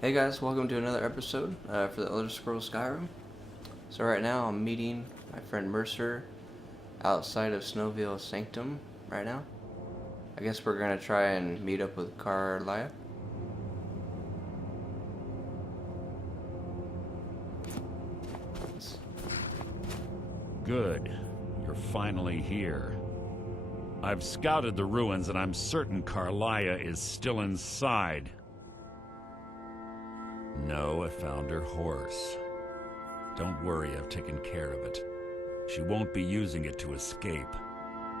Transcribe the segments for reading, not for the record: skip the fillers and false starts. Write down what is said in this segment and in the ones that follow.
Hey guys, welcome to another episode for the Elder Scrolls Skyrim. So right now I'm meeting my friend Mercer outside of Snowville Sanctum right now. I guess we're gonna try and meet up with Carlia. Good. You're finally here. I've scouted the ruins and I'm certain Carlia is still inside. No, I found her horse. Don't worry, I've taken care of it. She won't be using it to escape.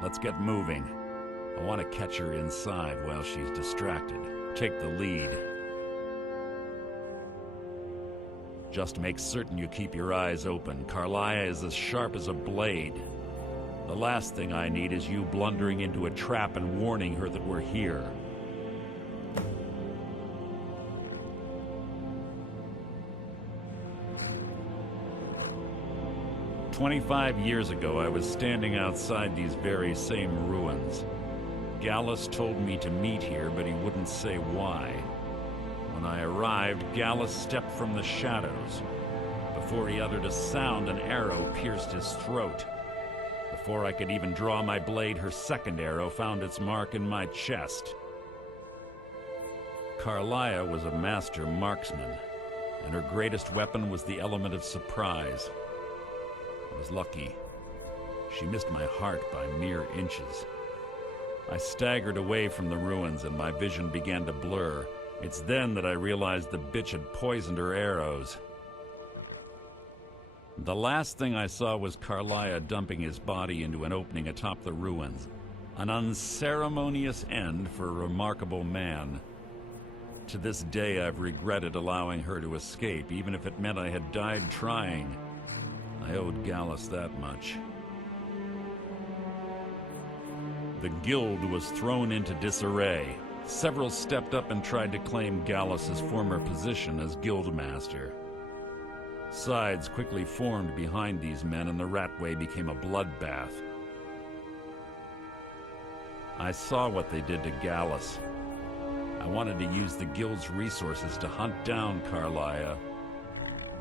Let's get moving. I want to catch her inside while she's distracted. Take the lead. Just make certain you keep your eyes open. Carlia is as sharp as a blade. The last thing I need is you blundering into a trap and warning her that we're here. "25 years ago, I was standing outside these very same ruins. Gallus told me to meet here, but he wouldn't say why. When I arrived, Gallus stepped from the shadows. Before he uttered a sound, an arrow pierced his throat. Before I could even draw my blade, her second arrow found its mark in my chest. Carlia was a master marksman, and her greatest weapon was the element of surprise. I was lucky. She missed my heart by mere inches. I staggered away from the ruins and my vision began to blur. It's then that I realized the bitch had poisoned her arrows. The last thing I saw was Carlia dumping his body into an opening atop the ruins. An unceremonious end for a remarkable man. To this day, I've regretted allowing her to escape, even if it meant I had died trying. I owed Gallus that much. The guild was thrown into disarray. Several stepped up and tried to claim Gallus's former position as guildmaster. Sides quickly formed behind these men and the Ratway became a bloodbath. I saw what they did to Gallus. I wanted to use the guild's resources to hunt down Carlia.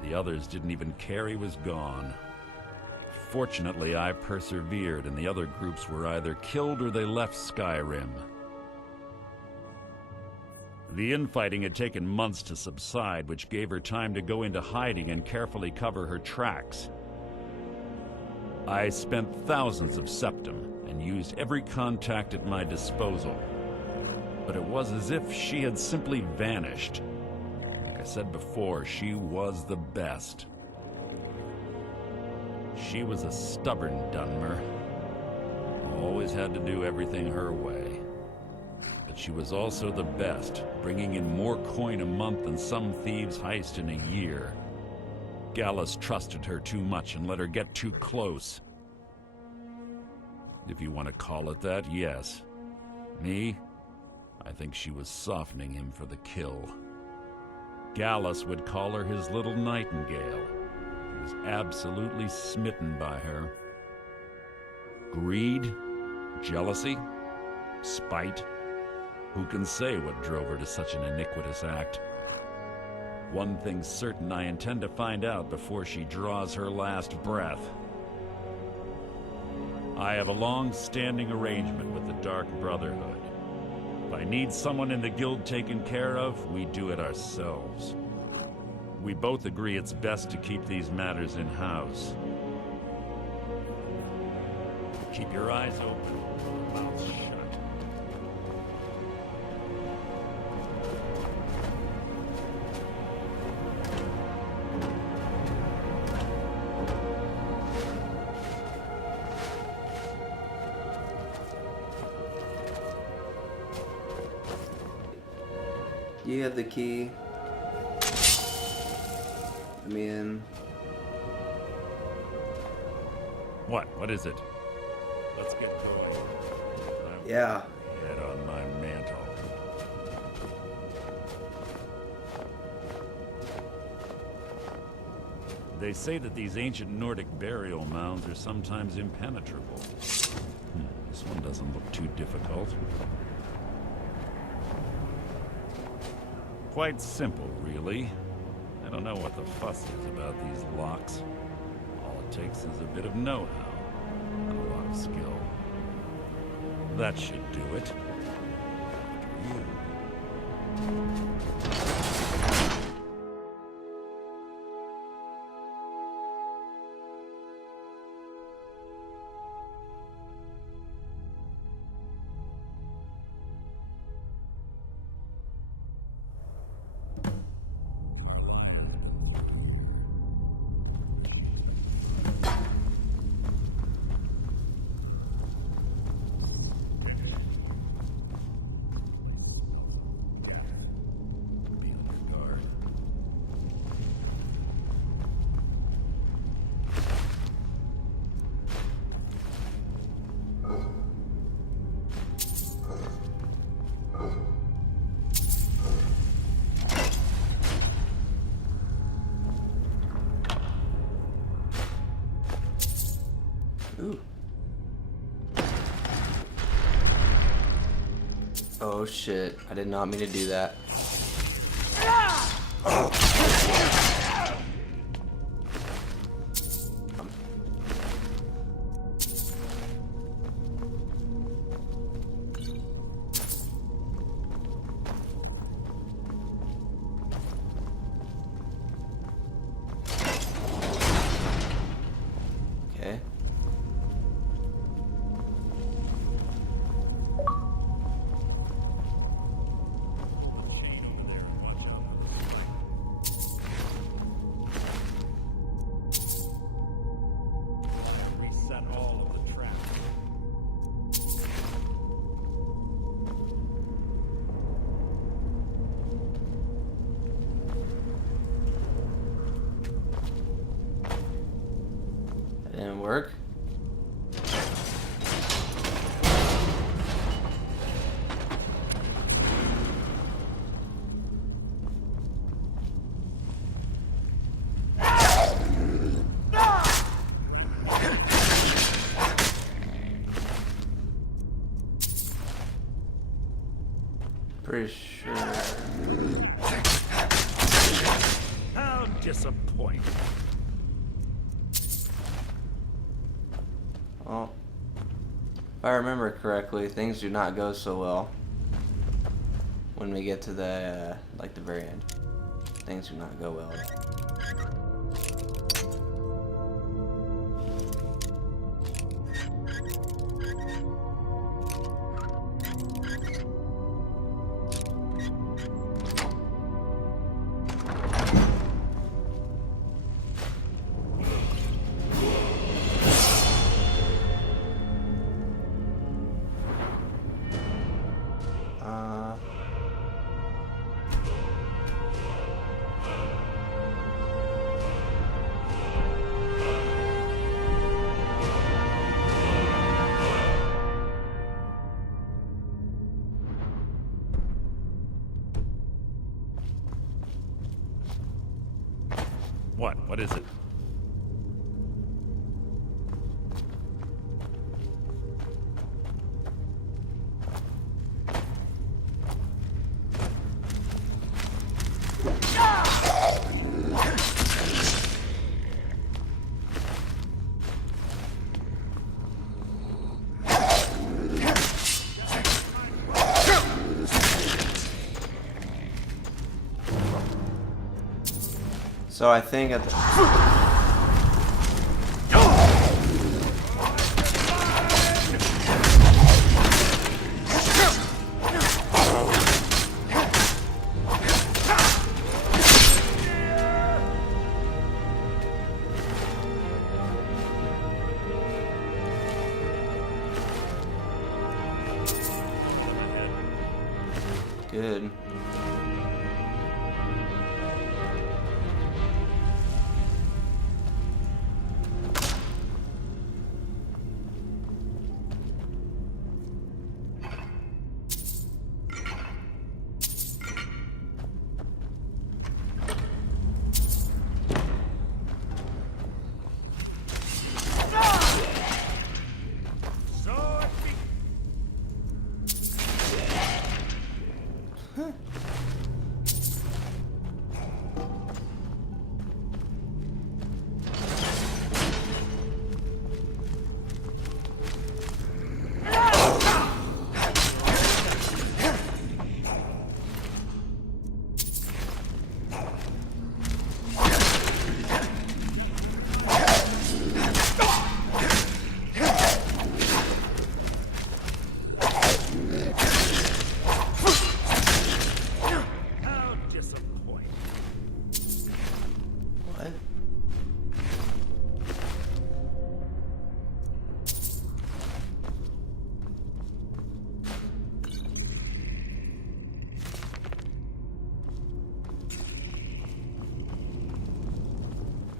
The others didn't even care he was gone. Fortunately, I persevered, and the other groups were either killed or they left Skyrim. The infighting had taken months to subside, which gave her time to go into hiding and carefully cover her tracks. I spent thousands of septum and used every contact at my disposal. But it was as if she had simply vanished. Like I said before, she was the best. She was a stubborn Dunmer. Always had to do everything her way. But she was also the best, bringing in more coin a month than some thieves heist in a year. Gallus trusted her too much and let her get too close. If you want to call it that, yes. Me? I think she was softening him for the kill. Gallus would call her his little nightingale. He was absolutely smitten by her. Greed? Jealousy? Spite? Who can say what drove her to such an iniquitous act? One thing's certain, I intend to find out before she draws her last breath. I have a long-standing arrangement with the Dark Brotherhood. If I need someone in the guild taken care of, we do it ourselves. We both agree it's best to keep these matters in-house. Keep your eyes open, mouths shut. You have the key. Let me in. What is it? Let's get going. Yeah. Head on my mantle. They say that these ancient Nordic burial mounds are sometimes impenetrable. This one doesn't look too difficult. quite simple, really. I don't know what the fuss is about these locks. All it takes is a bit of know-how and a lot of skill. That should do it. After you. Ooh. Oh shit, I did not mean to do that. Okay. Didn't work. Pretty sure. How disappointing. Well, if I remember correctly, things do not go so well when we get to the like the very end. Things do not go well. What? What is it? So I think at the good.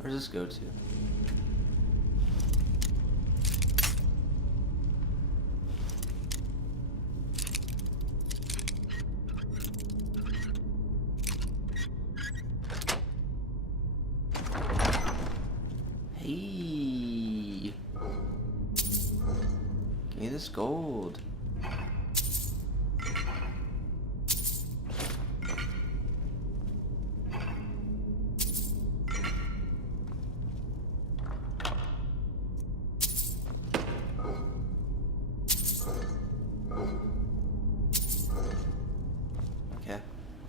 Where does this go to? Hey, give me this gold. Okay,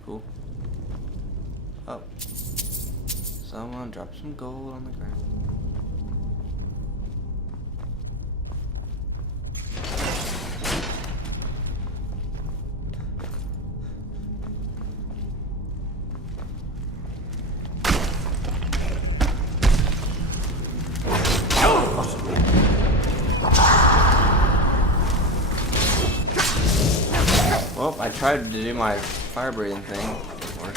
cool. Oh, someone dropped some gold on the ground. Well, I tried to do my fire breathing thing. Didn't work.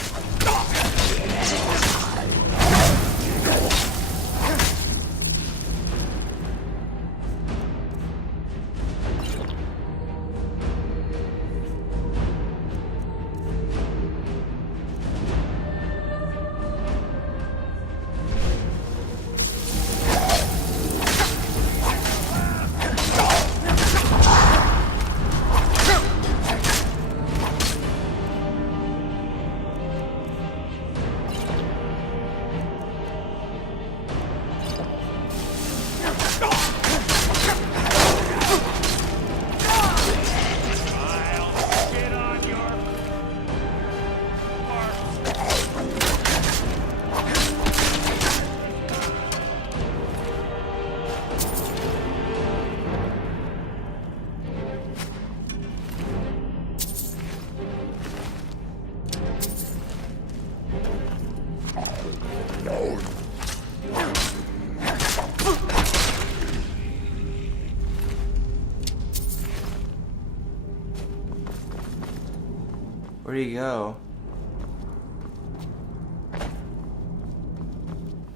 Where'd he go?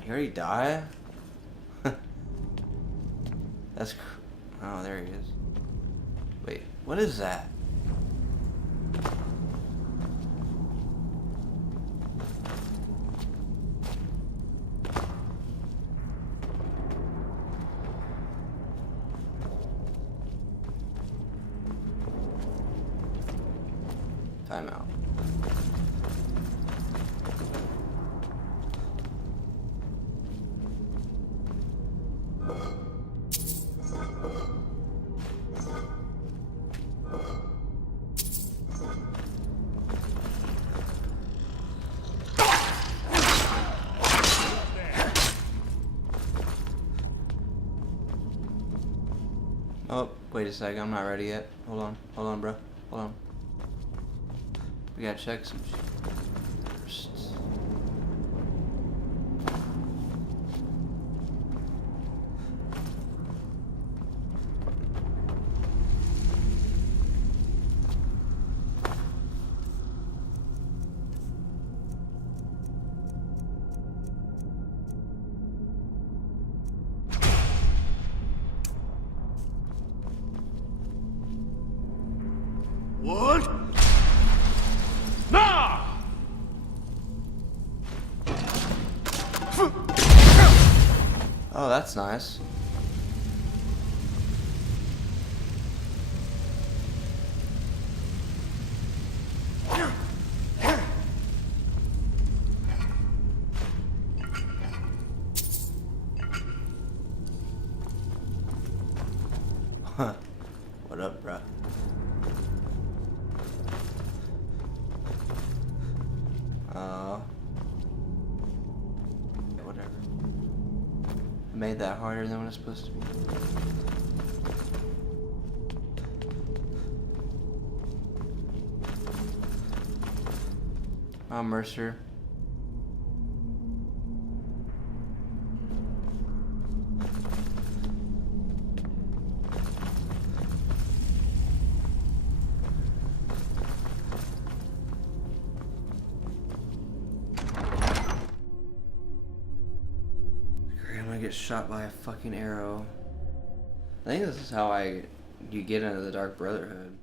He already died? Oh, there he is. Wait, what is that? Time out. Oh, wait a second, I'm not ready yet. Hold on, bro. Hold on. We gotta check some shit first. What? Nah! Oh, that's nice. Huh. What up, bruh? Whatever. I made that harder than what it's supposed to be. Oh, Mercer. get shot by a fucking arrow. I think this is how you get into the Dark Brotherhood.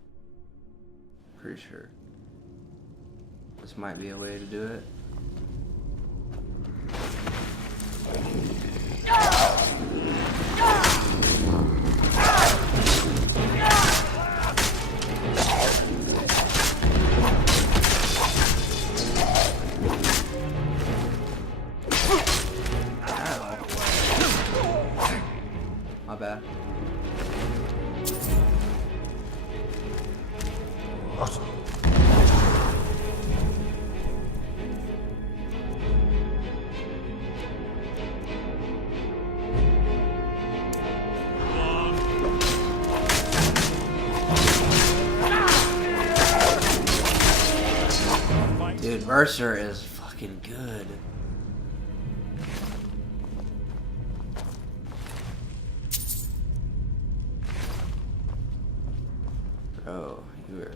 Pretty sure. This might be a way to do it. My bad. Dude, Mercer is fucking good. Bro, you are...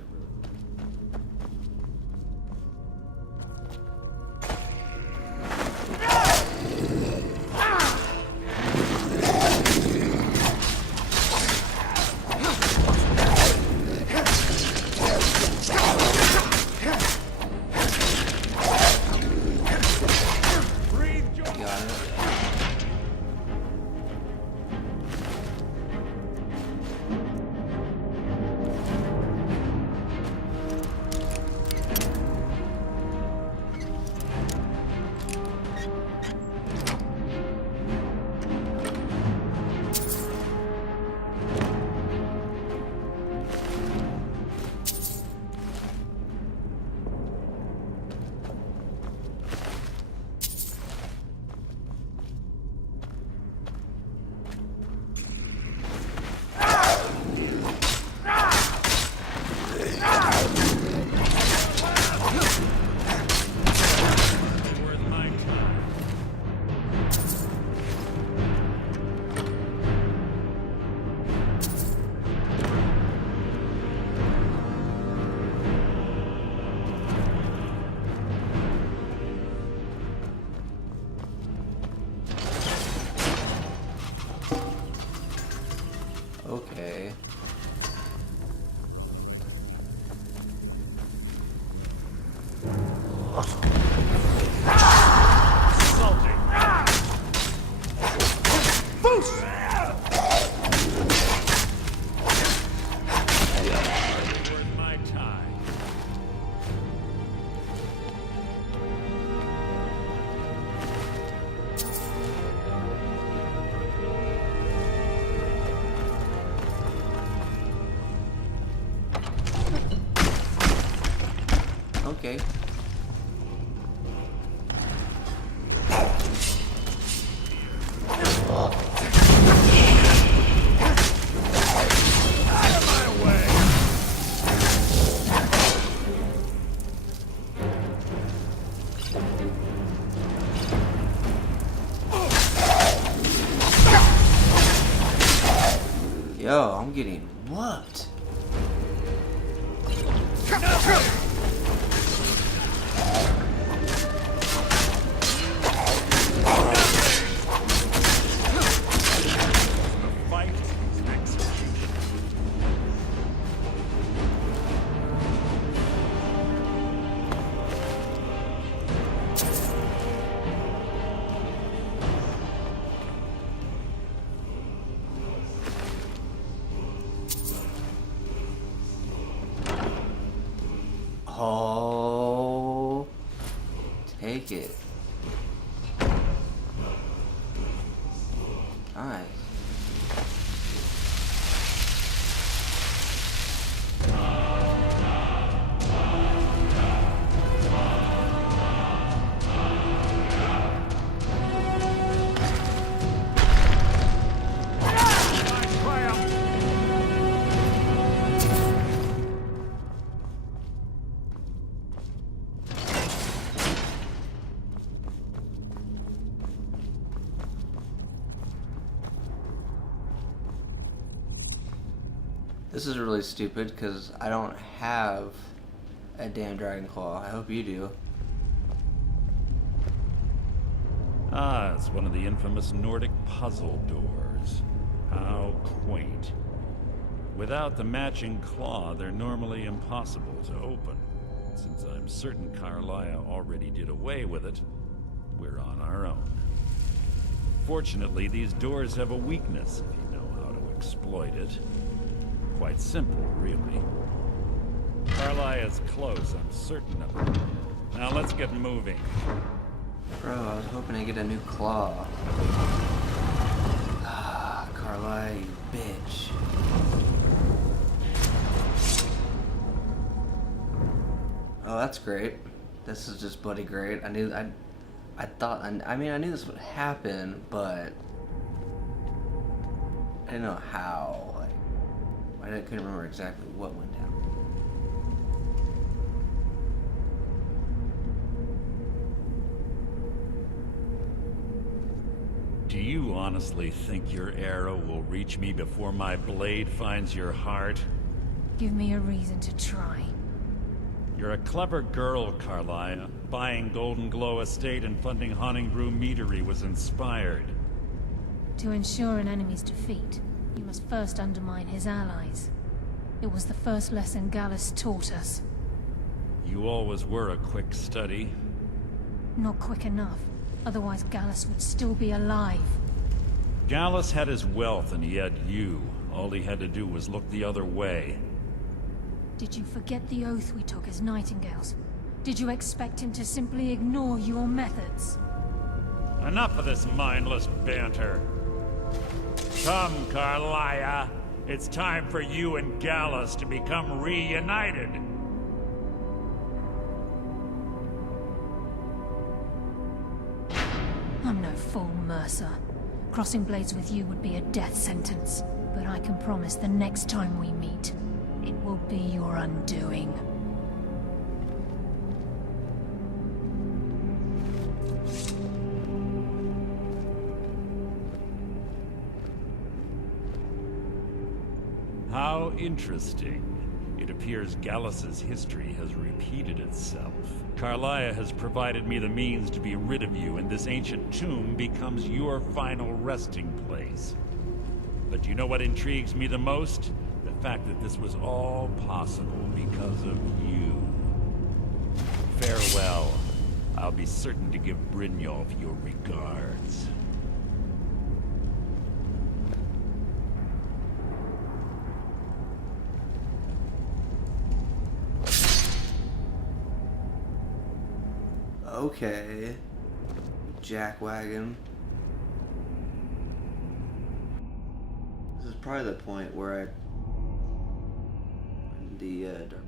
Okay. Okay. Yo, I'm getting whooped. Oh, take it. Nice. This is really stupid because I don't have a damn dragon claw. I hope you do. Ah, it's one of the infamous Nordic puzzle doors. How quaint. Without the matching claw, they're normally impossible to open. Since I'm certain Carlia already did away with it, we're on our own. Fortunately, these doors have a weakness if you know how to exploit it. Quite simple, really. Carlia's close, I'm certain of it. Now let's get moving. Bro, I was hoping to get a new claw. Ah, Carla, you bitch. Oh, that's great. This is just bloody great. I knew this would happen, but I didn't know how. Like, I couldn't remember exactly what went down. Do you honestly think your arrow will reach me before my blade finds your heart? Give me a reason to try. You're a clever girl, Carlia. Buying Golden Glow Estate and funding Honningbrew Meadery was inspired. To ensure an enemy's defeat, you must first undermine his allies. It was the first lesson Gallus taught us. You always were a quick study. Not quick enough. Otherwise Gallus would still be alive. Gallus had his wealth and he had you. All he had to do was look the other way. Did you forget the oath we took as Nightingales? Did you expect him to simply ignore your methods? Enough of this mindless banter. Come, Carlia. It's time for you and Gallus to become reunited. I'm no fool, Mercer. Crossing blades with you would be a death sentence. But I can promise the next time we meet, it will be your undoing. How interesting. It appears Gallus's history has repeated itself. Carlia has provided me the means to be rid of you, and this ancient tomb becomes your final resting place. But you know what intrigues me the most? The fact that this was all possible because of you. Farewell. I'll be certain to give Brynjolf your regards. Okay. Jackwagon. This is probably the point where dark.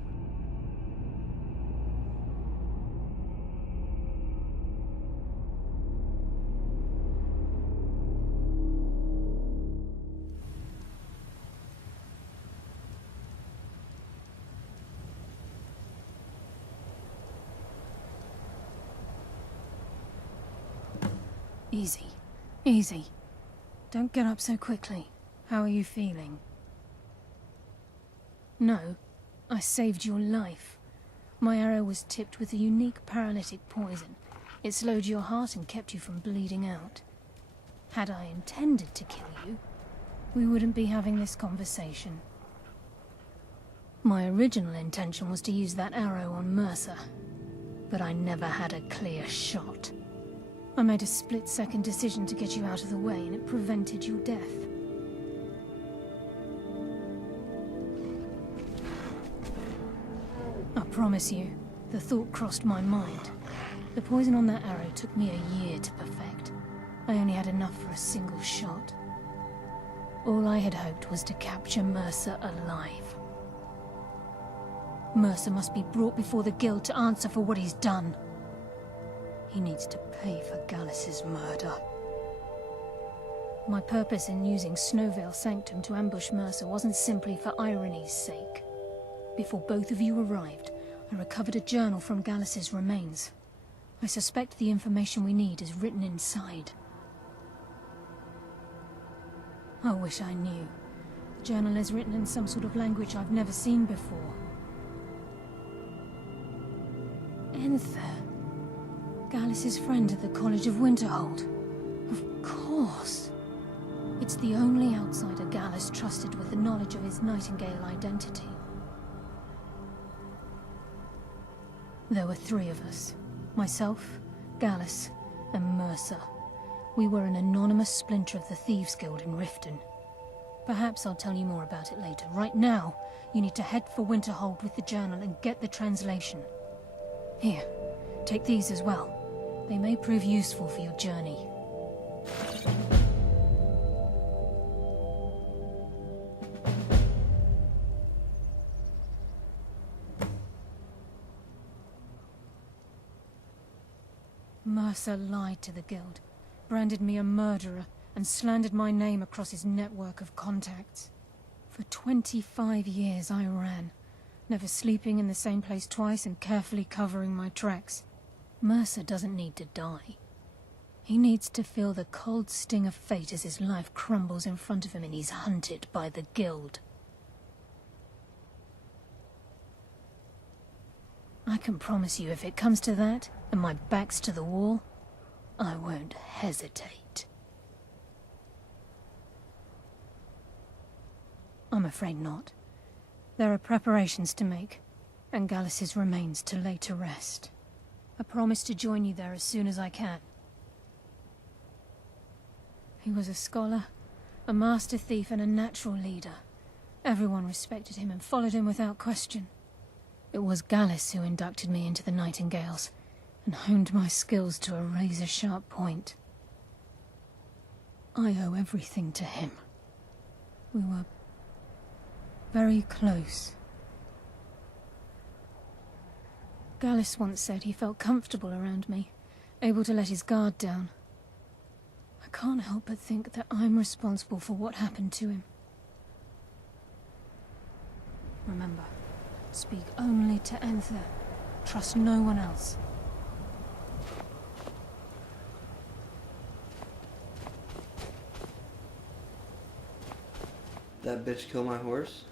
Easy. Easy. Don't get up so quickly. How are you feeling? No. I saved your life. My arrow was tipped with a unique paralytic poison. It slowed your heart and kept you from bleeding out. Had I intended to kill you, we wouldn't be having this conversation. My original intention was to use that arrow on Mercer, but I never had a clear shot. I made a split-second decision to get you out of the way, and it prevented your death. I promise you, the thought crossed my mind. The poison on that arrow took me a year to perfect. I only had enough for a single shot. All I had hoped was to capture Mercer alive. Mercer must be brought before the Guild to answer for what he's done. He needs to pay for Gallus's murder. My purpose in using Snowvale Sanctum to ambush Mercer wasn't simply for irony's sake. Before both of you arrived, I recovered a journal from Gallus's remains. I suspect the information we need is written inside. I wish I knew. The journal is written in some sort of language I've never seen before. Enther. Gallus' friend at the College of Winterhold. Of course. It's the only outsider Gallus trusted with the knowledge of his Nightingale identity. There were 3 of us. Myself, Gallus, and Mercer. We were an anonymous splinter of the Thieves' Guild in Riften. Perhaps I'll tell you more about it later. Right now, you need to head for Winterhold with the journal and get the translation. Here, take these as well. They may prove useful for your journey. Mercer lied to the Guild, branded me a murderer, and slandered my name across his network of contacts. For 25 years I ran, never sleeping in the same place twice and carefully covering my tracks. Mercer doesn't need to die. He needs to feel the cold sting of fate as his life crumbles in front of him and he's hunted by the Guild. I can promise you if it comes to that, and my back's to the wall, I won't hesitate. I'm afraid not. There are preparations to make, and Gallus' remains to lay to rest. I promise to join you there as soon as I can. He was a scholar, a master thief, and a natural leader. Everyone respected him and followed him without question. It was Gallus who inducted me into the Nightingales, and honed my skills to a razor-sharp point. I owe everything to him. We were very close. Gallus once said he felt comfortable around me, able to let his guard down. I can't help but think that I'm responsible for what happened to him. Remember, speak only to Anther. Trust no one else. That bitch killed my horse?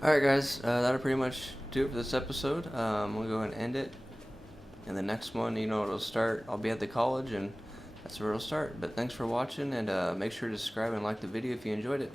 Alright guys, that'll pretty much do it for this episode. We'll go and end it. And the next one, you know, it'll start. I'll be at the college, and that's where it'll start. But thanks for watching, and make sure to subscribe and like the video if you enjoyed it.